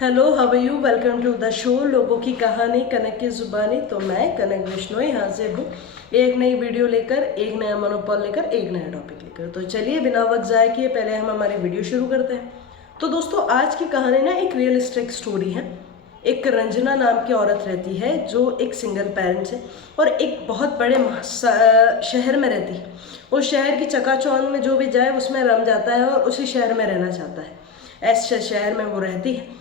Hello, how are you? Welcome to the show लोगों की कहानी कनक की जुबानी। तो मैं कनक बिश्नोई हाजिर हूँ एक नई वीडियो लेकर, एक नया मनोपल लेकर, एक नया टॉपिक लेकर। तो चलिए बिना वक्त ज़ाय किए पहले हम हमारी वीडियो शुरू करते हैं। तो दोस्तों, आज की कहानी ना एक रियलिस्टिक स्टोरी है। एक रंजना नाम की औरत रहती है जो एक सिंगल पेरेंट्स है और एक बहुत बड़े शहर में रहती है। उस शहर की चकाचौंध में जो भी जाए उसमें रम जाता है और उसी शहर में रहना चाहता है। ऐसे शहर में वो रहती है।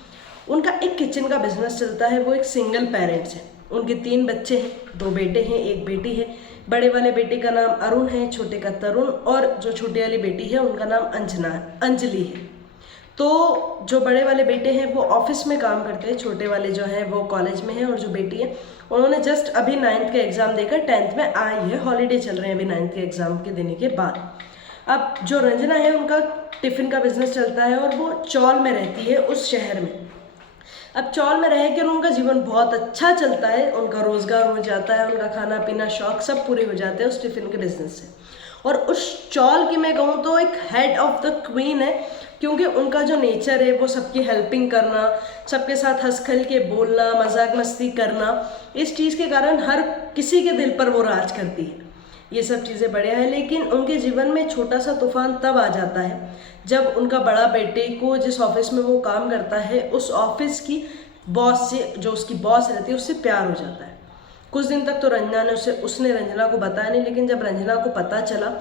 उनका एक किचन का बिजनेस चलता है। वो एक सिंगल पेरेंट्स है। उनके 3 बच्चे हैं, 2 बेटे हैं, 1 बेटी है। बड़े वाले बेटे का नाम अरुण है, छोटे का तरुण, और जो छोटी वाली बेटी है उनका नाम अंजलि है। तो जो बड़े वाले बेटे हैं वो ऑफिस में काम करते हैं, छोटे वाले जो हैं वो कॉलेज में हैं, और जो बेटी है उन्होंने जस्ट अभी 9th का एग्ज़ाम देकर 10th में आई है। हॉलीडे चल रहे हैं अभी 9th के एग्ज़ाम के देने के बाद। अब जो रंजना है उनका टिफ़िन का बिजनेस चलता है और वो चौल में रहती है उस शहर में। अब चौल में रह कर उनका जीवन बहुत अच्छा चलता है, उनका रोजगार हो जाता है, उनका खाना पीना शौक सब पूरे हो जाते हैं उस टिफिन के बिजनेस से। और उस चौल की मैं कहूँ तो एक हेड ऑफ द क्वीन है, क्योंकि उनका जो नेचर है वो सबकी हेल्पिंग करना, सबके साथ हंस खल के बोलना, मजाक मस्ती करना, इस चीज़ के कारण हर किसी के दिल पर वो राज करती है। ये सब चीज़ें बढ़िया है, लेकिन उनके जीवन में छोटा सा तूफान तब आ जाता है जब उनका बड़ा बेटे को जिस ऑफिस में वो काम करता है उस ऑफिस की बॉस से, जो उसकी बॉस रहती है, उससे प्यार हो जाता है। कुछ दिन तक तो रंजना ने उसने रंजना को बताया नहीं, लेकिन जब रंजना को पता चला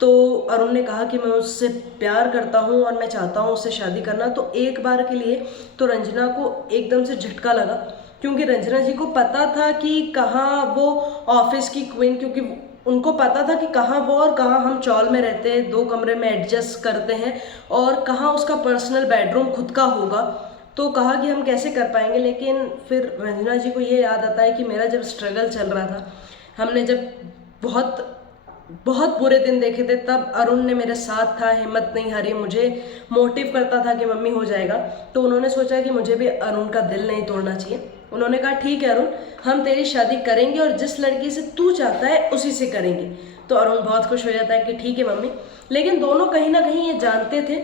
तो अरुण ने कहा कि मैं उससे प्यार करता हूँ और मैं चाहता हूँ उससे शादी करना। तो एक बार के लिए तो रंजना को एकदम से झटका लगा, क्योंकि रंजना जी को पता था कि कहाँ वो ऑफिस की क्वीन, क्योंकि उनको पता था कि कहाँ वो और कहाँ हम चौल में रहते हैं, 2 कमरे में एडजस्ट करते हैं, और कहाँ उसका पर्सनल बेडरूम खुद का होगा। तो कहा कि हम कैसे कर पाएंगे। लेकिन फिर रंजना जी को ये याद आता है कि मेरा जब स्ट्रगल चल रहा था, हमने जब बहुत बहुत बुरे दिन देखे थे, तब अरुण ने मेरे साथ था, हिम्मत नहीं हारी, मुझे मोटिव करता था कि मम्मी हो जाएगा। तो उन्होंने सोचा कि मुझे भी अरुण का दिल नहीं तोड़ना चाहिए। उन्होंने कहा ठीक है अरुण, हम तेरी शादी करेंगे और जिस लड़की से तू चाहता है उसी से करेंगे। तो अरुण बहुत खुश हो जाता है कि ठीक है मम्मी। लेकिन दोनों कहीं ना कहीं ये जानते थे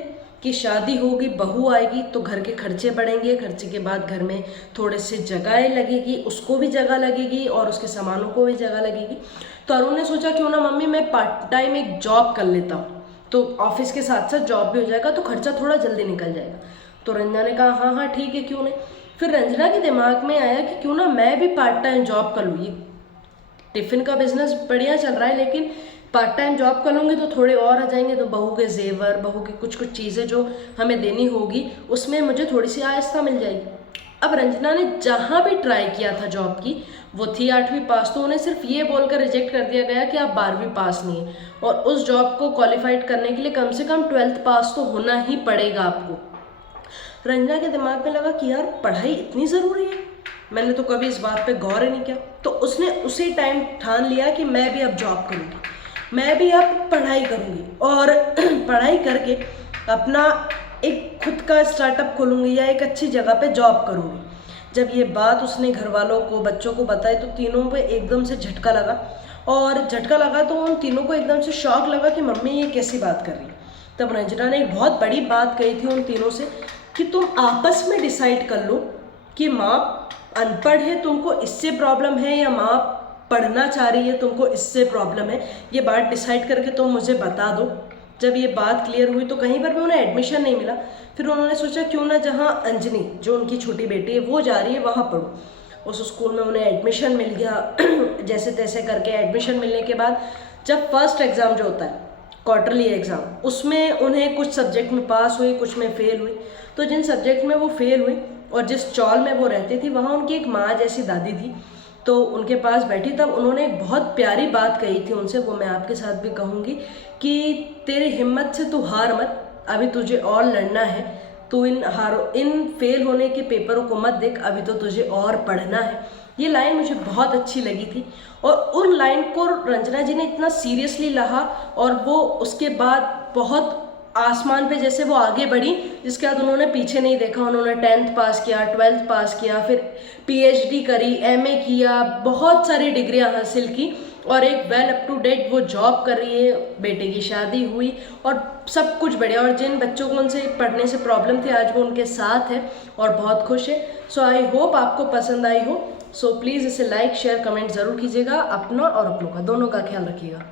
कि शादी होगी, बहू आएगी तो घर के खर्चे बढ़ेंगे, खर्चे के बाद घर में थोड़े से जगह लगेगी, उसको भी जगह लगेगी और उसके सामानों को भी जगह लगेगी। तो अरुण ने सोचा क्यों ना मम्मी मैं पार्ट टाइम एक जॉब कर लेता हूँ, तो ऑफिस के साथ साथ जॉब भी हो जाएगा, तो खर्चा थोड़ा जल्दी निकल जाएगा। तो रंजना ने कहा हाँ हाँ ठीक है, क्यों नहीं। फिर रंजना के दिमाग में आया कि क्यों ना मैं भी पार्ट टाइम जॉब कर लूँ। ये टिफिन का बिजनेस बढ़िया चल रहा है, लेकिन पार्ट टाइम जॉब कर लूँगी तो थोड़े और आ जाएंगे, तो बहू के जेवर, बहू की कुछ कुछ चीज़ें जो हमें देनी होगी उसमें मुझे थोड़ी सी आहिस्ता मिल जाएगी। अब रंजना ने जहाँ भी ट्राई किया था जॉब की, वो थी 8वीं पास, तो उन्हें सिर्फ ये बोलकर रिजेक्ट कर दिया गया कि आप 12वीं पास नहीं है, और उस जॉब को क्वालिफाइड करने के लिए कम से कम 12th पास तो होना ही पड़ेगा आपको। रंजना के दिमाग में लगा कि यार पढ़ाई इतनी ज़रूरी है, मैंने तो कभी इस बात पे गौर ही नहीं किया। तो उसने उसी टाइम ठान लिया कि मैं भी अब जॉब करूँगी, मैं भी अब पढ़ाई करूँगी, और पढ़ाई करके अपना एक खुद का स्टार्टअप खोलूँगी या एक अच्छी जगह पे जॉब करूँगी। जब ये बात उसने घर वालों को, बच्चों को बताई, तो तीनों पे एकदम से झटका लगा, और झटका लगा तो उन तीनों को एकदम से शॉक लगा कि मम्मी ये कैसी बात कर रही है। तब रंजना ने एक बहुत बड़ी बात कही थी उन तीनों से कि तुम आपस में डिसाइड कर लो कि माँ अनपढ़ है, तुमको इससे प्रॉब्लम है, या माँ पढ़ना चाह रही है, तुमको इससे प्रॉब्लम है, ये बात डिसाइड करके तुम मुझे बता दो। जब ये बात क्लियर हुई तो कहीं पर भी उन्हें एडमिशन नहीं मिला। फिर उन्होंने सोचा क्यों ना जहाँ अंजनी, जो उनकी छोटी बेटी है, वो जा रही है वहाँ पढ़ो। उस स्कूल में उन्हें एडमिशन मिल गया। जैसे तैसे करके एडमिशन मिलने के बाद जब फर्स्ट एग्ज़ाम जो होता है, क्वार्टरली एग्ज़ाम, उसमें उन्हें कुछ सब्जेक्ट में पास हुई, कुछ में फेल हुई। तो जिन सब्जेक्ट में वो फेल हुई और जिस चौल में वो रहती थी, वहाँ उनकी एक माँ जैसी दादी थी, तो उनके पास बैठी। तब उन्होंने एक बहुत प्यारी बात कही थी उनसे, वो मैं आपके साथ भी कहूँगी कि तेरी हिम्मत से तू हार मत, अभी तुझे और लड़ना है, तू इन फेल होने के पेपरों को मत देख, अभी तो तुझे और पढ़ना है। ये लाइन मुझे बहुत अच्छी लगी थी, और उन लाइन को रंजना जी ने इतना सीरियसली लहा, और वो उसके बाद बहुत आसमान पे जैसे वो आगे बढ़ी, जिसके बाद उन्होंने पीछे नहीं देखा। उन्होंने 10th पास किया, 12th पास किया, फिर PhD करी, MA किया, बहुत सारी डिग्रियां हासिल की, और एक वेल अप टू डेट वो जॉब कर रही है, बेटे की शादी हुई और सब कुछ बढ़िया। और जिन बच्चों को उनसे पढ़ने से प्रॉब्लम थी आज वो उनके साथ है और बहुत खुश है। सो आई होप आपको पसंद आई हो। सो प्लीज़ इसे लाइक शेयर कमेंट ज़रूर कीजिएगा। अपना और अपनों का दोनों का ख्याल रखिएगा।